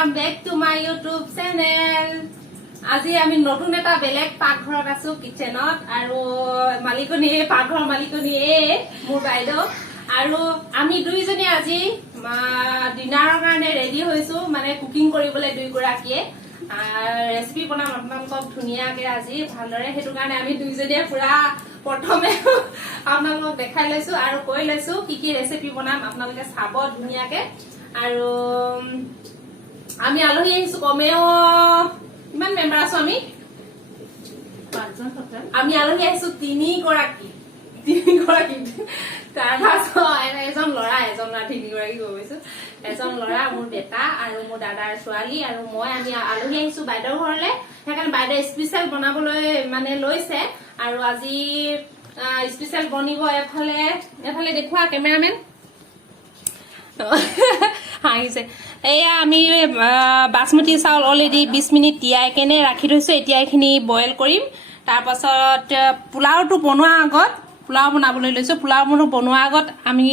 Welcome back to my YouTube channel. আজি আমি নতুন এটা বেলেগ পাকঘৰত আছো কিচেনত আৰু মালিকনি পাকঘৰ মালিকনি মোৰ বাইদেউ আৰু আমি দুইজনী আজি ডিনাৰৰ কাৰণে ৰেডি হৈছো মানে কুকিং কৰিবলৈ দুইগৰাকীয়ে ৰেচিপি বনাম আপোনালোকক ধুনীয়াকে আজি ভালদৰে সেইটো কাৰণে আমি দুইজনীয়ে পুৰা প্ৰথমে আপোনালোকক দেখাই লৈছো আৰু কৈ লৈছো কি কি ৰেচিপি বনাম আপোনালোকে চাব ধুনীয়াকে আৰু আমি আলহী আহিছো কমেও ইমান মেম্বাৰ আছো আমি আলহী আহিছো তিনি গৰাকী তাৰপাছত এজন ল'ৰা তিনিগৰাকী গৈছো এজন ল'ৰা মোৰ দেতা আৰু মোৰ দাদাৰ ছোৱালী আৰু মই আমি আলহী আহিছো বাইদেউৰ ঘৰলে সেইকাৰণে বাইদেউ স্পেচিয়েল বনাবলৈ মানে লৈছে আৰু আজি স্পেচিয়েল বনিব এফালে দেখুৱা কেমেৰামেন হাঁহিছে এয়া আমি বাসমতি চাউল অলৰেডি 20 মিনিট তিয়াই কেনে ৰাখি থৈছো এতিয়া এইখিনি বইল কৰিম তাৰপাছত পোলাওটো বনোৱাৰ আগত পোলাও বনাবলৈ লৈছো পোলাও বনোৱাৰ আগত আমি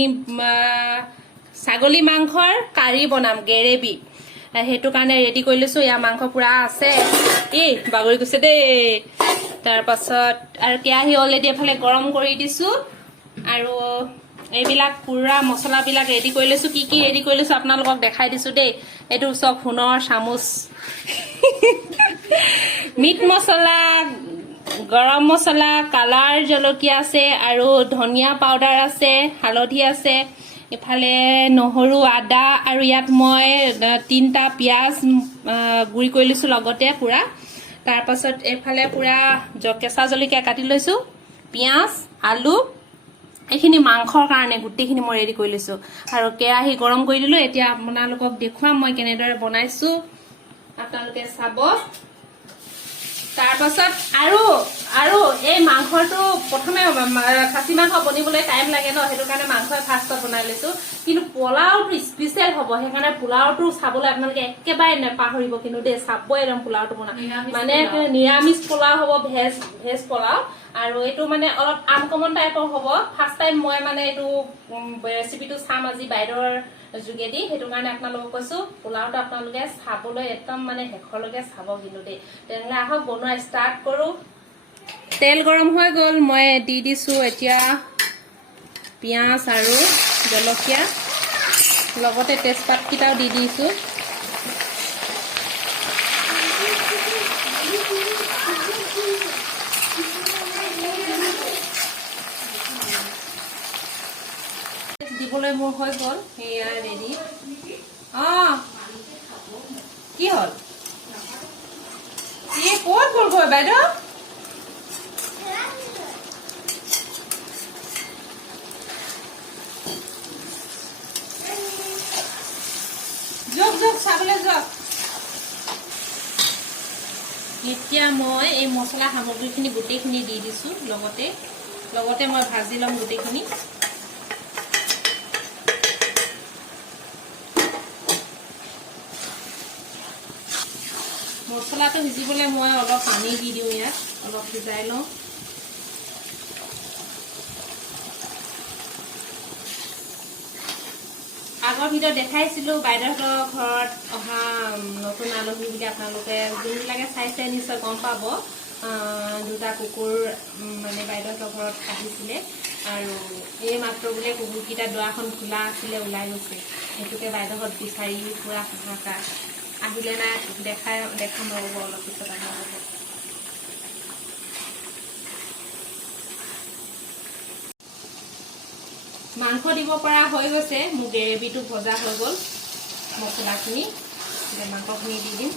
ছাগলী মাংসৰ কাৰি বনাম গ্ৰেভি সেইটো কাৰণে ৰেডি কৰি লৈছো ইয়া মাংস পুৰা আছে এই বাগৰি গৈছে দেই তাৰপাছত আৰু কেৰাহী অলৰেডি এফালে গৰম কৰি দিছো আৰু এইবিলাক পুৰা মছলাবিলাক ৰেডি কৰি লৈছো কি কি ৰেডি কৰি লৈছো আপোনালোকক দেখাই দিছো দেই এইটো চব সোণৰ চামুচ মিট মছলা গৰম মছলা কালাৰ জলকীয়া আছে আৰু ধনিয়া পাউডাৰ আছে হালধি আছে ইফালে নহৰু আদা আৰু ইয়াত মই 3টা পিয়াজ গুৰি কৰি লৈছো লগতে পুৰা তাৰপাছত এইফালে পুৰা কেঁচা জলকীয়া কাটি লৈছো পিয়াজ আলু এইখিনি মাংসৰ কাৰণে গোটেইখিনি মই ৰেডি কৰি লৈছো আৰু কেৰাহী গৰম কৰি দিলো এতিয়া আপোনালোকক দেখুৱাম মই কেনেদৰে বনাইছো আপোনালোকে চাব তাৰপাছত আৰু এই মাংসটো প্ৰথমে খাচী মাংস বনিবলৈ টাইম লাগে ন সেইটো কাৰণে মাংস ফাৰ্ষ্টত বনাই লৈছো কিন্তু পোলাওটো স্পেচিয়েল হ'ব সেইকাৰণে পোলাওটো চাবলৈ আপোনালোকে একেবাৰে নেপাহৰিব কিন্তু দেই চাবই একদম পোলাওটো বনাম মানে নিৰামিষ পোলাও হ'ব ভেজ পোলাও আৰু এইটো মানে অলপ আনকমন টাইপৰ হ'ব ফাৰ্ষ্ট টাইম মই মানে এইটো ৰেচিপিটো চাম আজি বাইদেউৰ যোগেদি সেইটো কাৰণে আপোনালোকক কৈছো পোলাওটো আপোনালোকে চাবলৈ একদম মানে শেষলৈকে চাব কিন্তু দেই তেনেহ'লে আহক বনোৱা ষ্টাৰ্ট কৰো তেল গৰম হৈ গ'ল মই দি দিছো এতিয়া পিঁয়াজ আৰু জলকীয়া লগতে তেজপাত কেইটাও দি দিছো দিবলৈ মোৰ হৈ গ'ল সেয়া ৰেডি কি হ'ল ক'ত গ'লগৈ বাইদেউ যোগ চাবলৈ যাওক এতিয়া মই এই মছলা সামগ্ৰীখিনি গোটেইখিনি দি দিছো লগতে মই ভাজি ল'ম গোটেইখিনি মছলাটো সিজিবলৈ মই অলপ পানী দি দিওঁ ইয়াত অলপ সিজাই লওঁ আগৰ ভিডিঅ' দেখাইছিলো বাইদেউহঁতৰ ঘৰত অহা নতুন আলহী বুলি আপোনালোকে যোনবিলাকে চাইছে নিশ্চয় গম পাব 2টা কুকুৰ মানে বাইদেউহঁতৰ ঘৰত আহিছিলে আৰু এই মাত্ৰ বোলে কুকুৰকেইটা দুৱাৰখন খোলা আছিলে ওলাই গৈছে সেইটোকে বাইদেউহঁত বিচাৰি পুৰা হাহাকাৰ আহিলে নাই দেখাম ৰ'ব অলপ পিছত আপোনালোকক মাংস দিব পৰা হৈ গৈছে মোৰ গ্ৰেভিটো ভজা হৈ গ'ল মছলাখিনি মাংসখিনি দি দিম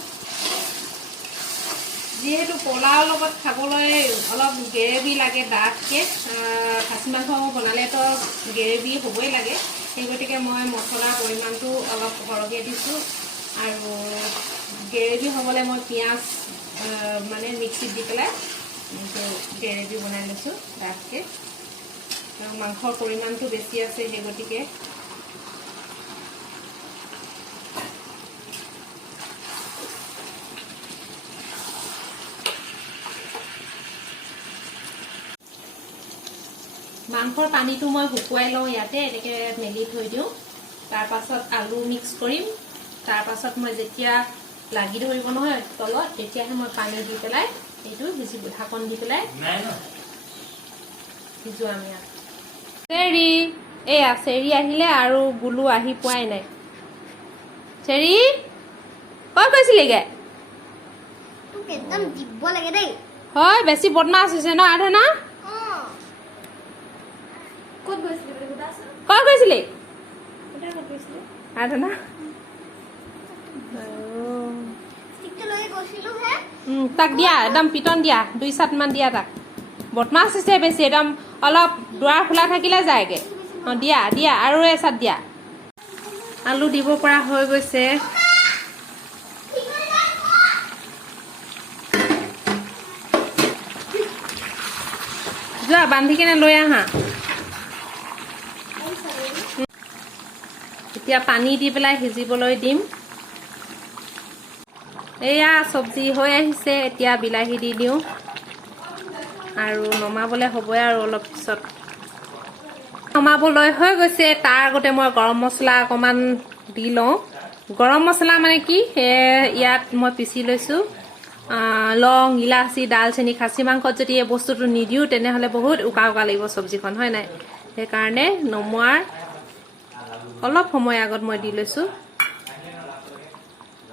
যিহেতু পোলাওৰ লগত খাবলৈ অলপ গ্ৰেভি লাগে ডাঠকৈ খাচী মাংস বনালেতো গ্ৰেভি হ'বই লাগে সেই গতিকে মই মছলাৰ পৰিমাণটো অলপ সৰহকৈ দিছোঁ আৰু গ্ৰেভি হ'বলৈ মই পিঁয়াজ মানে মিক্সিত দি পেলাই গ্ৰেভি বনাই লৈছোঁ ডাঠকৈ আৰু মাংসৰ পৰিমাণটো বেছি আছে সেই গতিকে মাংসৰ পানীটো মই শুকুৱাই লওঁ ইয়াতে এনেকৈ মেলি থৈ দিওঁ তাৰপাছত আলু মিক্স কৰিম তাৰ পাছত মই যেতিয়া লাগি ধৰিব নহয় তলত তেতিয়াহে মই পানী দি পেলাই এইটো সিজিব ঢাকন দি পেলাই সিজোৱা আমি চেৰি এয়া চেৰি আহিলে আৰু গুলু আহি পোৱাই নাই চেৰি ক'ত গৈছিলিগে তোক একদম দিব লাগে দেই হয় বেছি বদমাছ হৈছে ন আধনা ক'ত গৈছিলি বুলি সুধাচোন ক'ত গৈছিলি ক'ত গৈছিলি আধনা ষ্টিকটো লৈ গৈছিলো হে তাক দিয়া একদম পিটন দিয়া 2-7 মান দিয়া তাক বদমাছ হৈছে বেছি একদম অলপ দুৱাৰ খোলা থাকিলে যায়গে দিয়া দিয়া আৰু এচাত দিয়া আলু দিব পৰা হৈ গৈছে যোৱা বান্ধি কিনে লৈ আহা এতিয়া পানী দি পেলাই সিজিবলৈ দিম এয়া চব্জি হৈ আহিছে এতিয়া বিলাহী দি দিওঁ আৰু নমাবলৈ হ'বই আৰু অলপ পিছত নমাবলৈ হৈ গৈছে তাৰ আগতে মই গৰম মছলা অকণমান দি লওঁ গৰম মছলা মানে কি ইয়াত মই পিচি লৈছোঁ লং ইলাচি ডালচেনি খাচী মাংসত যদি এই বস্তুটো নিদিওঁ তেনেহ'লে বহুত উকা উকা লাগিব চব্জিখন হয় নাই সেইকাৰণে নমোৱাৰ অলপ সময় আগত মই দি লৈছোঁ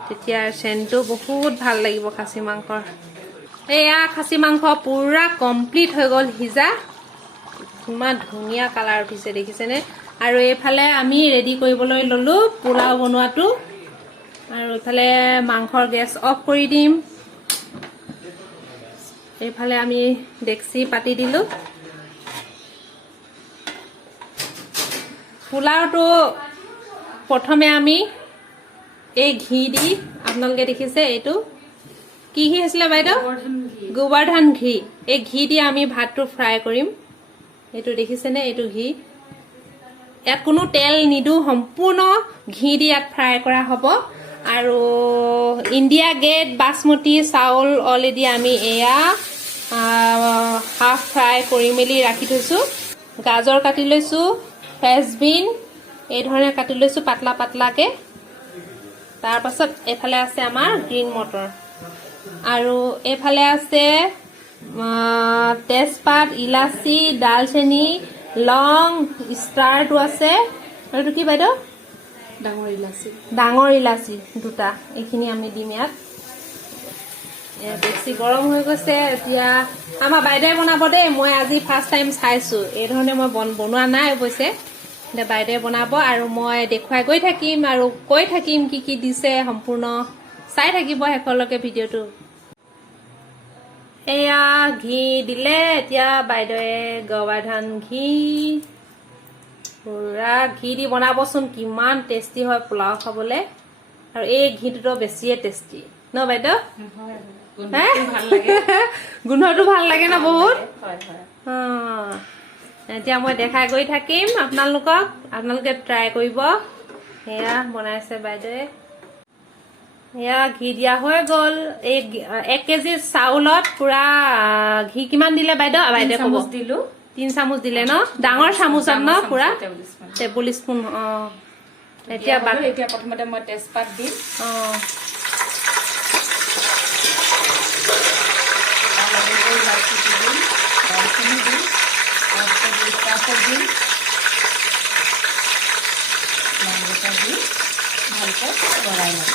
তেতিয়া চেণ্টটো বহুত ভাল লাগিব খাচী মাংসৰ এয়া খাচী মাংস পুৰা কমপ্লিট হৈ গ'ল সিজা ইমান ধুনীয়া কালাৰ উঠিছে দেখিছেনে আৰু এইফালে আমি ৰেডি কৰিবলৈ ল'লোঁ পোলাও বনোৱাটো আৰু এইফালে মাংসৰ গেছ অফ কৰি দিম এইফালে আমি ডেক্সি পাতি দিলোঁ পোলাওটো প্ৰথমে আমি এই ঘি দি আপোনালোকে দেখিছে এইটো কি ঘি আছিলে বাইদেউ গোবৰ্ধন ঘি এই ঘি দি আমি ভাতটো ফ্ৰাই কৰিম এইটো দেখিছেনে এইটো ঘি ইয়াত কোনো তেল নিদিওঁ সম্পূৰ্ণ ঘি দি ইয়াত ফ্ৰাই কৰা হ'ব আৰু ইণ্ডিয়া গেট বাসমতি চাউল অলৰেডি আমি এয়া হাফ ফ্ৰাই কৰি মেলি ৰাখি থৈছোঁ গাজৰ কাটি লৈছোঁ ফ্ৰেঞ্চবিন এই ধৰণে কাটি লৈছোঁ পাতলা পাতলাকৈ তাৰ পাছত এইফালে আছে আমাৰ গ্ৰীণ মটৰ আৰু এইফালে আছে তেজপাত ইলাচি ডালচেনি লং ষ্টাৰটো আছে আৰু এইটো কি বাইদেউ ডাঙৰ ইলাচি দুটা এইখিনি আমি দিম ইয়াত বেছি গৰম হৈ গৈছে এতিয়া আমাৰ বাইদেৱে বনাব দেই মই আজি ফাৰ্ষ্ট টাইম চাইছোঁ এই ধৰণে মই বনোৱা নাই অৱশ্যে এতিয়া বাইদেৱে বনাব আৰু মই দেখুৱাই গৈ থাকিম আৰু কৈ থাকিম কি কি দিছে সম্পূৰ্ণ চাই থাকিব শেষলৈকে ভিডিঅ'টো এয়া ঘি দিলে এতিয়া বাইদেৱে গোবৰ্ধন ঘি পুৰা ঘি দি বনাবচোন কিমান টেষ্টি হয় পোলাও খাবলৈ আৰু এই ঘিটোতো বেছিয়ে টেষ্টি ন বাইদেউ গোন্ধটো ভাল লাগে ন বহুত এতিয়া মই দেখাই গৈ থাকিম আপোনালোকে ট্ৰাই কৰিব সেয়া বনাইছে বাইদেৱে এয়া ঘি দিয়া হৈ গ'ল এই 1 কেজি চাউলত পুৰা ঘি কিমান দিলে বাইদেউ ক'ব 3 চামুচ দিলে ন ডাঙৰ চামুচত ন পুৰা টেবুল স্পুন এতিয়া প্ৰথমতে মই তেজপাত দিম ভালকৈ বনাই লওঁ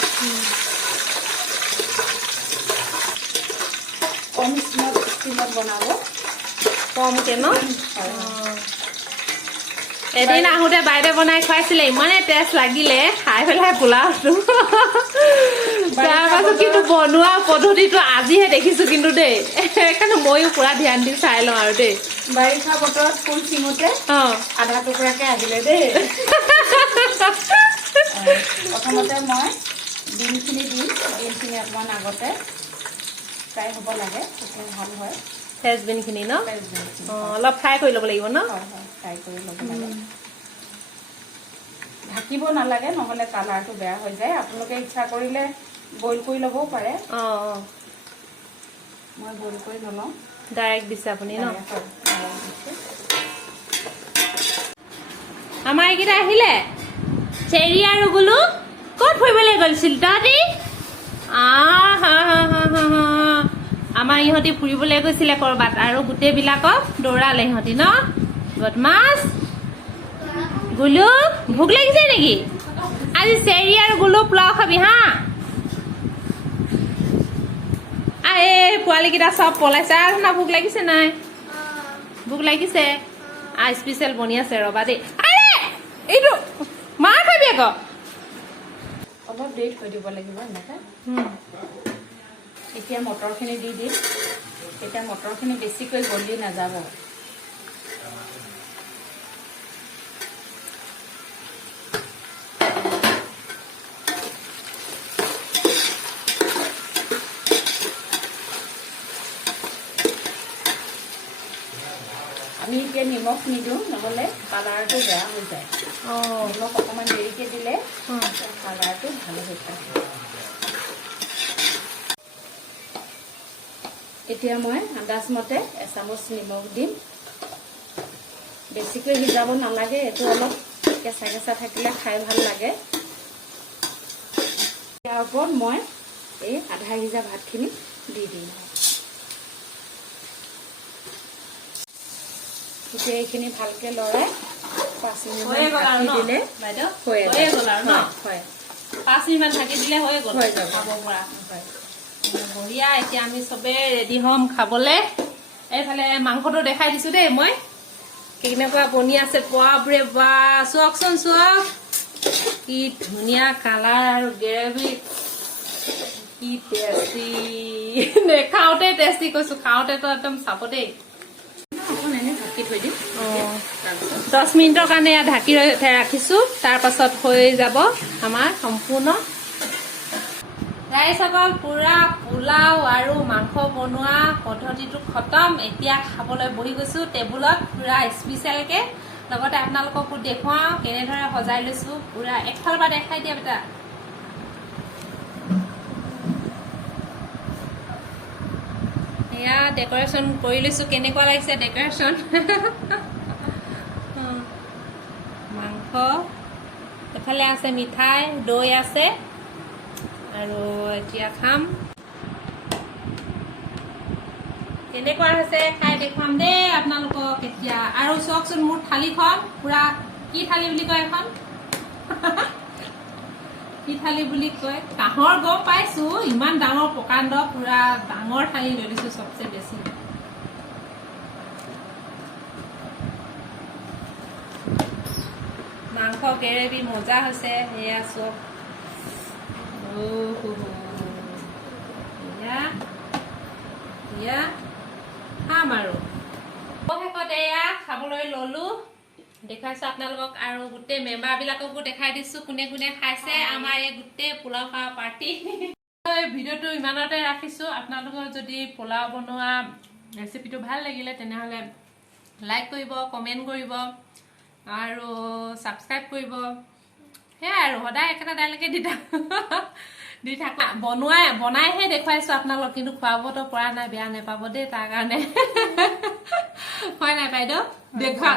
কম ষ্টিমত বনাব কমকে ন এদিন আহোঁতে বাইদেউ বনাই খুৱাইছিলে ইমানে টেষ্ট লাগিলে খাই পেলাই পোলাওটো তাৰপাছত কিন্তু বনোৱা পদ্ধতিটো আজিহে দেখিছো কিন্তু দেই সেইকাৰণে ময়ো পুৰা ধ্যান দি চাই লওঁ আৰু দেই বাৰিষা বতৰত ফুল চিঙোতে আধা টুকুৰাকে আহিলে দেই প্ৰথমতে মই ডিমখিনি দিম ডিমখিনি অকণমান আগতে ফ্ৰাই হ'ব লাগে তেতিয়া ভাল হয় ফ্ৰেঞ্চবিনখিনি ন অলপ ফ্ৰাই কৰি ল'ব লাগিব ন ফ্ৰাই কৰি ল'ব লাগে ঢাকিব নালাগে নহ'লে কালাৰটো বেয়া হৈ যায় আপোনালোকে ইচ্ছা কৰিলে বইল কৰি ল'বও পাৰে মই বইল কৰি নলওঁ ডাইৰেক্ট দিছে আপুনি ন আমাৰ এইকেইটা আহিলে চেৰি আৰু গুলু ক'ত ফুৰিবলৈ গৈছিল তহঁতি আমাৰ ইহঁতি ফুৰিবলৈ গৈছিলে ক'ৰবাত আৰু গোটেইবিলাকক দৌৰালে ইহঁতি ন বদমাছ গুলু ভোক লাগিছে নেকি আজি চেৰি আৰু গুলু পোলাও খাবি হা এই পোৱালীকেইটা চব পলাইছে আৰু না ভোক লাগিছে নাই ভোক লাগিছে স্পেচিয়েল বনি আছে ৰবা দেই আৰে এইটো মাৰ খাবি আকৌ অলপ দেৰি থৈ দিব লাগিব এনেকৈ এতিয়া মটৰখিনি দি দিম তেতিয়া মটৰখিনি বেছিকৈ গলি নাযাব আমি এতিয়া নিমখ নিদিওঁ নহ'লে কালাৰটো বেয়া হৈ যায় নিমখ অকণমান দেৰিকৈ দিলে কালাৰটো ভাল হৈ যায় এতিয়া মই আন্দাজমতে এচামুচ নিমখ দিম বেছিকৈ সিজাব নালাগে এইটো অলপ কেঁচা কেঁচা থাকিলে খাই ভাল লাগে ইয়াৰ ওপৰত মই এই আধা সিজা ভাতখিনি দি দিম এতিয়া এইখিনি ভালকৈ লৰাই 5 মিনিটমান দিলে বাইদেউ হৈয়ে গ'ল আৰু ন হয় 5 মিনিটমান ঢাকি দিলে হৈ গ'ল হৈ যাব খাব পৰা হয় বঢ়িয়া এতিয়া আমি চবে ৰেডি হ'ম খাবলে এইফালে মাংসটো দেখাই দিছো দেই মই কেনেকুৱা বনি আছে বাপৰে বা চোৱাকচোন চোৱা কি ধুনীয়া কালাৰ আৰু গ্ৰেভি কি টেষ্টি নেখাওঁতে টেষ্টি কৈছো খাওঁতেতো একদম চাব দেই অকণ এনেই ঢাকি থৈ দিম 10 মিনিটৰ কাৰণে ঢাকি ৰাখিছো তাৰ পাছত হৈ যাব আমাৰ সম্পূৰ্ণ ৰাইজসকল পুৰা পোলাও আৰু মাংস বনোৱা পদ্ধতিটো খতম এতিয়া খাবলৈ বহি গৈছো টেবুলত পুৰা স্পেচিয়েলকে লগতে আপোনালোককো দেখুৱাওঁ কেনেদৰে সজাই লৈছো পুৰা একফালৰ পৰা দেখাই দিয়া বেটা এয়া ডেকৰেশ্যন কৰি লৈছো কেনেকুৱা লাগিছে ডেকৰেশ্যন মাংস এফালে আছে মিঠাই দৈ আছে আৰু এতিয়া খাম কেনেকুৱা হৈছে খাই দেখুৱাম দেই আপোনালোকক এতিয়া আৰু চাওকচোন মোৰ থালিখন পুৰা কি থালি বুলি কয় এখন কি থালি বুলি কয় কাঁহৰ গম পাইছো ইমান ডাঙৰ প্ৰকাণ্ড পুৰা ডাঙৰ থালি লৈ লৈছো চবচে বেছি মাংস গ্ৰেভি মজা হৈছে এয়া চব খাম আৰু শেষত এয়া খাবলৈ ললো দেখাইছো আপোনালোকক আৰু গোটেই মেম্বাৰ বিলাককো দেখাই দিছো কোনে কোনে খাইছে আমাৰ এই গোটেই পোলাও খোৱা পাৰ্টি ভিডিঅ'টো ইমানতে ৰাখিছো আপোনালোকৰ যদি পোলাও বনোৱা ৰেচিপিটো ভাল লাগিলে তেনেহ'লে লাইক কৰিব কমেণ্ট কৰিব আৰু ছাবস্ক্ৰাইব কৰিব সেয়াই আৰু সদায় একেটা ডাইলকে দি থাকো বনাইহে দেখুৱাইছো আপোনালোক কিন্তু খুৱাবতো পৰা নাই বেয়া নাপাব দেই তাৰ কাৰণে হয় নাই বাইদেউ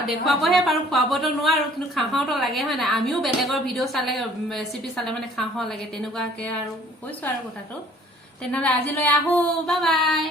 দেখুৱাবহে পাৰো খুৱাবতো নোৱাৰো কিন্তু খাওঁতো লাগে হয় নাই আমিও বেলেগৰ ভিডিঅ' চালে ৰেচিপি চালে মানে খাওঁ লাগে তেনেকুৱাকে আৰু কৈছো আৰু কথাটো তেনেহ'লে আজিলৈ আহো বাই বাই